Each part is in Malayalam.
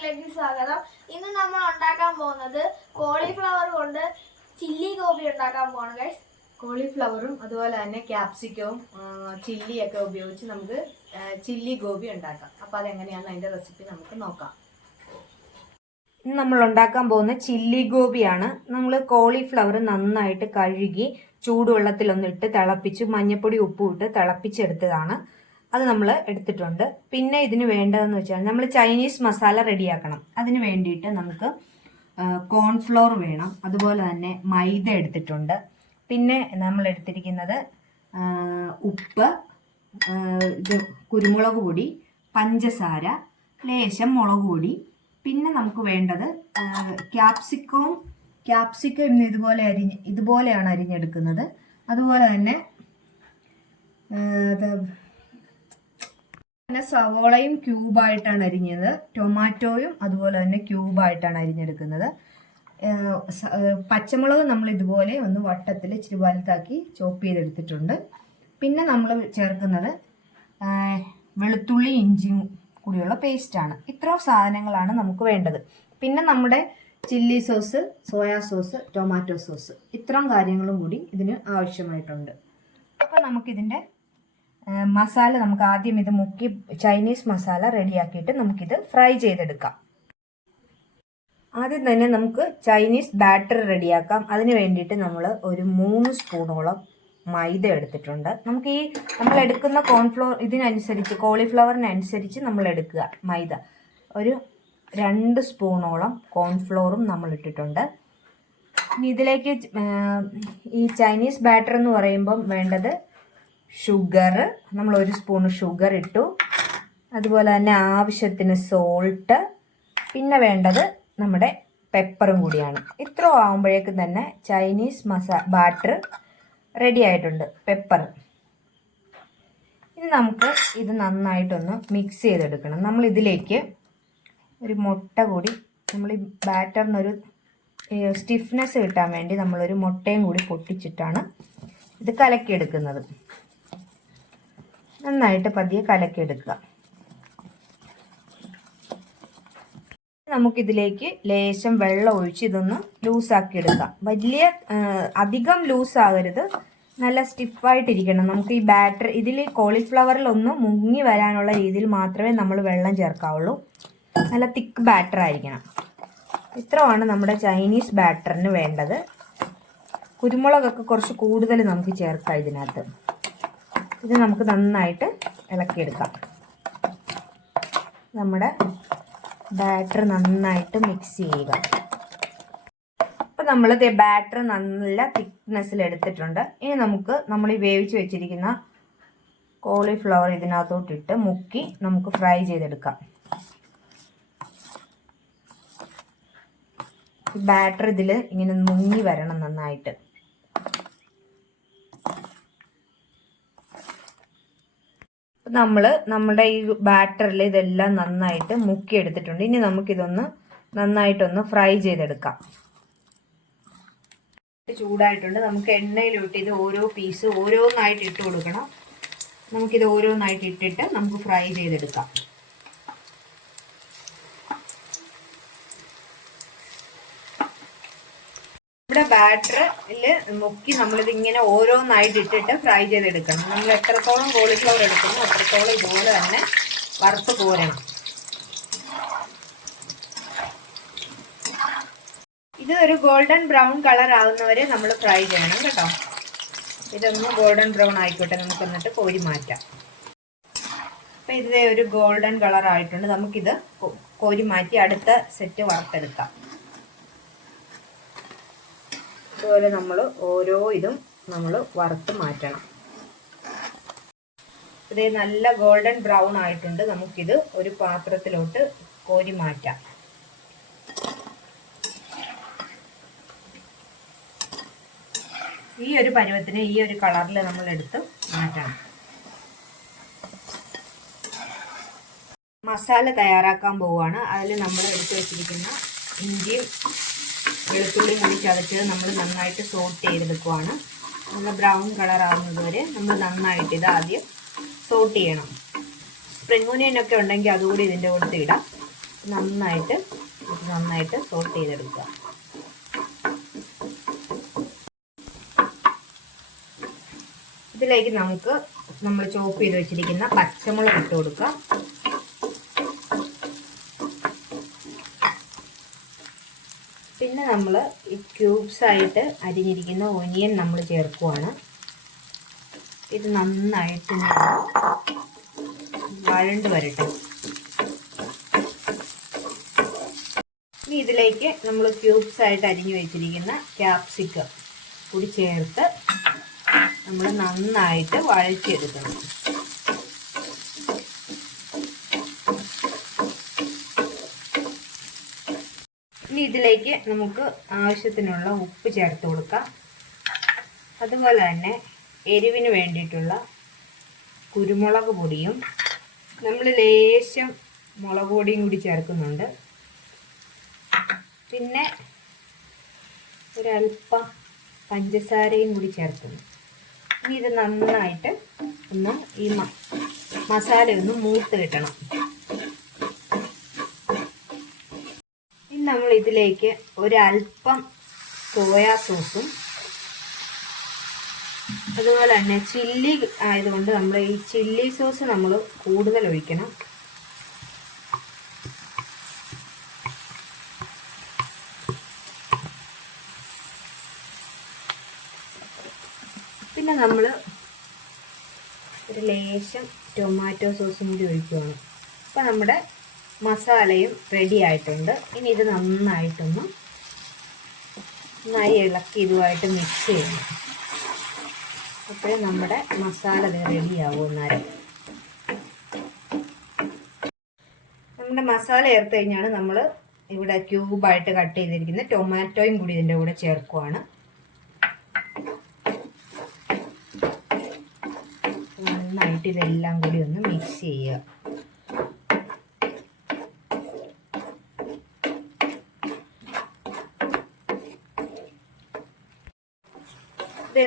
വീട്ടിലേക്ക് സ്വാഗതം. ഇന്ന് നമ്മൾ ഉണ്ടാക്കാൻ പോകുന്നത് കോളിഫ്ലവർ കൊണ്ട് ചില്ലി ഗോബി ഉണ്ടാക്കാൻ പോവാണ് ഗൈസ്. കോളിഫ്ലവറും അതുപോലെ തന്നെ ക്യാപ്സിക്കവും ചില്ലിയൊക്കെ ഉപയോഗിച്ച് നമുക്ക് ചില്ലി ഗോബി ഉണ്ടാക്കാം. അപ്പോൾ അതെങ്ങനെയാണെന്ന് അതിൻ്റെ റെസിപ്പി നമുക്ക് നോക്കാം. ഇന്ന് നമ്മൾ ഉണ്ടാക്കാൻ പോകുന്ന ചില്ലി ഗോബിയാണ്. നമ്മൾ കോളിഫ്ലവർ നന്നായിട്ട് കഴുകി ചൂടുവെള്ളത്തിലൊന്നിട്ട് തിളപ്പിച്ച് മഞ്ഞപ്പൊടി ഉപ്പും ഇട്ട് തിളപ്പിച്ചെടുത്തതാണ്. അത് നമ്മൾ എടുത്തിട്ടുണ്ട്. പിന്നെ ഇതിന് വേണ്ടതെന്ന് വെച്ചാൽ നമ്മൾ ചൈനീസ് മസാല റെഡിയാക്കണം. അതിന് വേണ്ടിയിട്ട് നമുക്ക് കോൺഫ്ലോർ വേണം, അതുപോലെ തന്നെ മൈദ എടുത്തിട്ടുണ്ട്. പിന്നെ നമ്മൾ എടുത്തിരിക്കുന്നത് ഉപ്പ്, ഇത് കുരുമുളക് പൊടി, പഞ്ചസാര, ലേശം മുളക് പൊടി. പിന്നെ നമുക്ക് വേണ്ടത് ക്യാപ്സിക്കം ഇതുപോലെയാണ് അരിഞ്ഞെടുക്കുന്നത്. അതുപോലെ തന്നെ സവോളയും ക്യൂബായിട്ടാണ് അരിഞ്ഞത്. ടൊമാറ്റോയും അതുപോലെ തന്നെ ക്യൂബായിട്ടാണ് അരിഞ്ഞെടുക്കുന്നത്. പച്ചമുളക് നമ്മൾ ഇതുപോലെ ഒന്ന് വട്ടത്തിൽ ഇച്ചിരി വലുതാക്കി ചോപ്പ് ചെയ്തെടുത്തിട്ടുണ്ട്. പിന്നെ നമ്മൾ ചേർക്കുന്നത് വെളുത്തുള്ളി ഇഞ്ചിയും കൂടിയുള്ള പേസ്റ്റാണ്. ഇത്രയും സാധനങ്ങളാണ് നമുക്ക് വേണ്ടത്. പിന്നെ നമ്മുടെ chilli sauce, soya sauce, tomato sauce, ഇത്രയും കാര്യങ്ങളും കൂടി ഇതിന് ആവശ്യമായിട്ടുണ്ട്. അപ്പോൾ നമുക്കിതിൻ്റെ മസാല നമുക്ക് ആദ്യം ഇത് മുക്കി ചൈനീസ് മസാല റെഡിയാക്കിയിട്ട് നമുക്കിത് ഫ്രൈ ചെയ്തെടുക്കാം. ആദ്യം തന്നെ നമുക്ക് ചൈനീസ് ബാറ്റർ റെഡിയാക്കാം. അതിന് വേണ്ടിയിട്ട് നമ്മൾ ഒരു 3 സ്പൂണോളം മൈദ എടുത്തിട്ടുണ്ട്. നമുക്ക് നമ്മൾ എടുക്കുന്ന കോൺഫ്ലോർ ഇതിനനുസരിച്ച് കോളിഫ്ലവറിനനുസരിച്ച് നമ്മൾ എടുക്കുക മൈദ. ഒരു 2 സ്പൂണോളം കോൺഫ്ലോറും നമ്മൾ ഇട്ടിട്ടുണ്ട്. ഇനി ഇതിലേക്ക് ഈ ചൈനീസ് ബാറ്റർ എന്ന് പറയുമ്പം വേണ്ടത് ഷുഗർ. നമ്മൾ 1 സ്പൂൺ ഷുഗർ ഇട്ടു. അതുപോലെ തന്നെ ആവശ്യത്തിന് സോൾട്ട്. പിന്നെ വേണ്ടത് നമ്മുടെ പെപ്പറും കൂടിയാണ്. ഇത്ര ആകുമ്പോഴേക്കും തന്നെ ചൈനീസ് ബാറ്റർ റെഡി ആയിട്ടുണ്ട്. പെപ്പർ. ഇനി നമുക്ക് ഇത് നന്നായിട്ടൊന്ന് മിക്സ് ചെയ്തെടുക്കണം. നമ്മൾ ഇതിലേക്ക് ഒരു മുട്ട കൂടി, നമ്മൾ ഈ ബാറ്ററിനൊരു സ്റ്റിഫ്നെസ് കിട്ടാൻ വേണ്ടി നമ്മളൊരു മുട്ടയും കൂടി പൊട്ടിച്ചിട്ടാണ് ഇത് കലക്കിയെടുക്കുന്നത്. നന്നായിട്ട് പതിയെ കലക്കിയെടുക്കുക. നമുക്കിതിലേക്ക് ലേശം വെള്ളം ഒഴിച്ച് ഇതൊന്ന് ലൂസാക്കി എടുക്കാം. അധികം ലൂസാകരുത്, നല്ല സ്റ്റിഫായിട്ടിരിക്കണം. നമുക്ക് ഈ ബാറ്റർ ഇതിൽ കോളിഫ്ലവറിൽ ഒന്ന് മുങ്ങി വരാനുള്ള രീതിയിൽ മാത്രമേ നമ്മൾ വെള്ളം ചേർക്കാവുള്ളൂ. നല്ല തിക്ക് ബാറ്റർ ആയിരിക്കണം. ഇത്രയാണ് നമ്മുടെ ചൈനീസ് ബാറ്ററിന് വേണ്ടത്. കുരുമുളകൊക്കെ കുറച്ച് കൂടുതൽ നമുക്ക് ചേർക്കാം ഇതിനകത്ത്. ഇത് നമുക്ക് നന്നായിട്ട് ഇളക്കിയെടുക്കാം. നമ്മുടെ ബാറ്റർ നന്നായിട്ട് മിക്സ് ചെയ്യുക. അപ്പോൾ നമ്മൾ ബാറ്റർ നല്ല തിക്നെസ്സിൽ എടുത്തിട്ടുണ്ട്. ഇനി നമുക്ക് നമ്മൾ ഈ വേവിച്ച് വെച്ചിരിക്കുന്ന കോളിഫ്ലവർ ഇതിനകത്തോട്ടിട്ട് മുക്കി നമുക്ക് ഫ്രൈ ചെയ്തെടുക്കാം. ബാറ്റർ ഇതിൽ ഇങ്ങനെ മുങ്ങി വരണം നന്നായിട്ട്. നമ്മുടെ ഈ ബാറ്ററിൽ ഇതെല്ലാം നന്നായിട്ട് മുക്കി എടുത്തിട്ടുണ്ട്. ഇനി നമുക്കിതൊന്ന് നന്നായിട്ടൊന്ന് ഫ്രൈ ചെയ്തെടുക്കാം. ചൂടായിട്ടുണ്ട്. നമുക്ക് എണ്ണയിലോട്ട് ഇത് ഓരോ പീസ് ഓരോന്നായിട്ട് ഇട്ട് കൊടുക്കണം. നമുക്കിത് ഓരോന്നായിട്ട് ഇട്ടിട്ട് നമുക്ക് ഫ്രൈ ചെയ്തെടുക്കാം. ഇവിടെ ബാറ്ററിൽ മുക്കി നമ്മളിത് ഇങ്ങനെ ഓരോന്നായിട്ട് ഇട്ടിട്ട് ഫ്രൈ ചെയ്തെടുക്കണം. നമ്മൾ എത്രത്തോളം കോളിഫ്ലവർ എടുക്കുന്നു അത്രത്തോളം ഇതുപോലെ തന്നെ വറുത്ത് കോരണം. ഇത് ഒരു ഗോൾഡൻ ബ്രൗൺ കളർ ആവുന്നവരെ നമ്മൾ ഫ്രൈ ചെയ്യണം കേട്ടോ. ഇതൊന്ന് ഗോൾഡൻ ബ്രൗൺ ആയിക്കോട്ടെ. നമുക്ക് എന്നിട്ട് കോരി മാറ്റാം. അപ്പം ഇത് ഒരു ഗോൾഡൻ കളർ ആയിട്ടുണ്ട്. നമുക്കിത് കോരി മാറ്റി അടുത്ത സെറ്റ് വറുത്തെടുക്കാം. അതുപോലെ നമ്മൾ ഓരോ ഇതും നമ്മൾ വറുത്ത് മാറ്റണം. ഇത് നല്ല ഗോൾഡൻ ബ്രൗൺ ആയിട്ടുണ്ട്. നമുക്കിത് ഒരു പാത്രത്തിലോട്ട് കോരി മാറ്റാം. ഈ ഒരു പരുവത്തിന് ഈ ഒരു കളറിൽ നമ്മൾ എടുത്ത് മാറ്റണം. മസാല തയ്യാറാക്കാൻ പോവുകയാണ്. അതിൽ നമ്മൾ എടുത്ത് വെച്ചിരിക്കുന്ന ഇഞ്ചിയും വെളുത്തുള്ളിയും കൂടി ചതച്ചത് നമ്മൾ നന്നായിട്ട് സോട്ട് ചെയ്തെടുക്കുവാണ്. നല്ല ബ്രൗൺ കളർ ആവുന്നത് വരെ നമ്മൾ നന്നായിട്ട് ഇത് ആദ്യം സോട്ട് ചെയ്യണം. സ്പ്രിംഗ് ഓനിയനൊക്കെ ഉണ്ടെങ്കിൽ അതുകൂടി ഇതിൻ്റെ കൂടെ ഇടാം. നന്നായിട്ട് സോട്ട് ചെയ്തെടുക്കുക. ഇതിലേക്ക് നമുക്ക് നമ്മൾ ചോപ്പ് ചെയ്ത് വെച്ചിരിക്കുന്ന പച്ചമുളക് ഇട്ട് കൊടുക്കാം. പിന്നെ നമ്മൾ ഈ ക്യൂബ്സ് ആയിട്ട് അരിഞ്ഞിരിക്കുന്ന ഒനിയൻ നമ്മൾ ചേർക്കുവാണ്. ഇത് നന്നായിട്ട് വഴണ്ട് വരട്ടെ. ഇനി ഇതിലേക്ക് നമ്മൾ ക്യൂബ്സ് ആയിട്ട് അരിഞ്ഞു വെച്ചിരിക്കുന്ന ക്യാപ്സിക്കം കൂടി ചേർത്ത് നമ്മൾ നന്നായിട്ട് വഴറ്റിയെടുക്കണം. ഇനി ഇതിലേക്ക് നമുക്ക് ആവശ്യത്തിനുള്ള ഉപ്പ് ചേർത്ത് കൊടുക്കാം. അതുപോലെ തന്നെ എരിവിന് വേണ്ടിയിട്ടുള്ള കുരുമുളക് പൊടിയും നമ്മൾ ലേശം മുളക് പൊടിയും കൂടി ചേർക്കുന്നുണ്ട്. പിന്നെ ഒരല്പം പഞ്ചസാരയും കൂടി ചേർക്കുന്നു. ഇനി ഇത് നന്നായിട്ട് ഈ മസാല ഒന്ന് മൂത്ത് കിട്ടണം. ഇനി നമ്മൾ ഇതിലേക്ക് ഒരല്പം സോയാ സോസും അതുപോലെ തന്നെ ചില്ലി ആയതുകൊണ്ട് നമ്മൾ ഈ ചില്ലി സോസ് നമ്മൾ കൂടുതൽ ഒഴിക്കണം. പിന്നെ നമ്മൾ ഒരു ലേശം ടൊമാറ്റോ സോസും കൂടി ഒഴിക്കുകയാണ്. അപ്പോൾ നമ്മുടെ മസാലയും റെഡി ആയിട്ടുണ്ട്. ഇനി ഇത് നന്നായി ഇളക്കി ഇതുമായിട്ട് മിക്സ് ചെയ്യണം. അപ്പോഴേ നമ്മുടെ മസാല റെഡിയാവും. നമ്മുടെ മസാല ചേർത്ത് കഴിഞ്ഞാൽ നമ്മൾ ഇവിടെ ക്യൂബായിട്ട് കട്ട് ചെയ്തിരിക്കുന്ന ടൊമാറ്റോയും കൂടി ഇതിൻ്റെ കൂടെ ചേർക്കുവാണ്. നന്നായിട്ട് ഇതെല്ലാം കൂടി ഒന്ന് മിക്സ് ചെയ്യുക.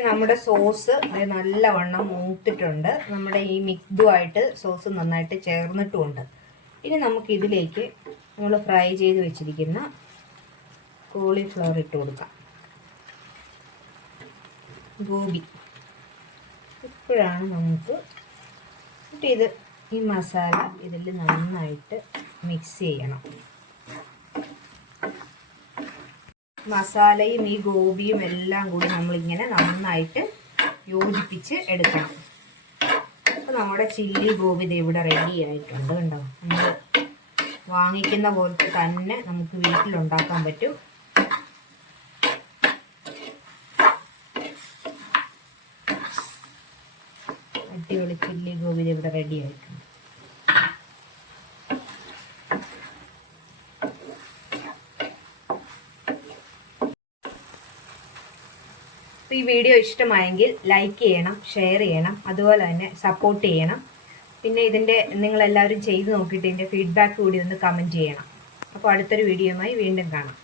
നമ്മുടെ സോസ് നല്ലവണ്ണം മൂത്തിട്ടുണ്ട്. നമ്മുടെ ഈ മിക്സുമായിട്ട് സോസ് നന്നായിട്ട് ചേർന്നിട്ടുമുണ്ട്. ഇനി നമുക്ക് ഇതിലേക്ക് നമ്മൾ ഫ്രൈ ചെയ്ത് വെച്ചിരിക്കുന്ന കോളിഫ്ലവർ ഇട്ട് കൊടുക്കാം. ഗോബി ഇപ്പോഴാണ് നമുക്ക് ഇത് ഈ മസാല ഇതിൽ നന്നായിട്ട് മിക്സ് ചെയ്യണം. മസാലയും ഈ ഗോപിയും എല്ലാം കൂടി നമ്മളിങ്ങനെ നന്നായിട്ട് യോജിപ്പിച്ച് എടുക്കണം. അപ്പോൾ നമ്മുടെ ചില്ലി ഗോബി ഇവിടെ റെഡി ആയിട്ടുണ്ട്. കണ്ടോ, നമ്മൾ വാങ്ങിക്കുന്ന പോലത്തെ തന്നെ നമുക്ക് വീട്ടിലുണ്ടാക്കാൻ പറ്റും. അടിപൊളി ചില്ലി ഗോബി ഇവിടെ റെഡി ആയിട്ടുണ്ട്. ഈ വീഡിയോ ഇഷ്ടമായെങ്കിൽ ലൈക്ക് ചെയ്യണം, ഷെയർ ചെയ്യണം, അതുപോലെ തന്നെ സപ്പോർട്ട് ചെയ്യണം. പിന്നെ നിങ്ങളെല്ലാവരും ചെയ്ത് നോക്കിയിട്ട് ഇതിൻ്റെ ഫീഡ്ബാക്ക് കൂടി ഒന്ന് കമൻറ്റ് ചെയ്യണം. അപ്പോൾ അടുത്തൊരു വീഡിയോയുമായി വീണ്ടും കാണാം.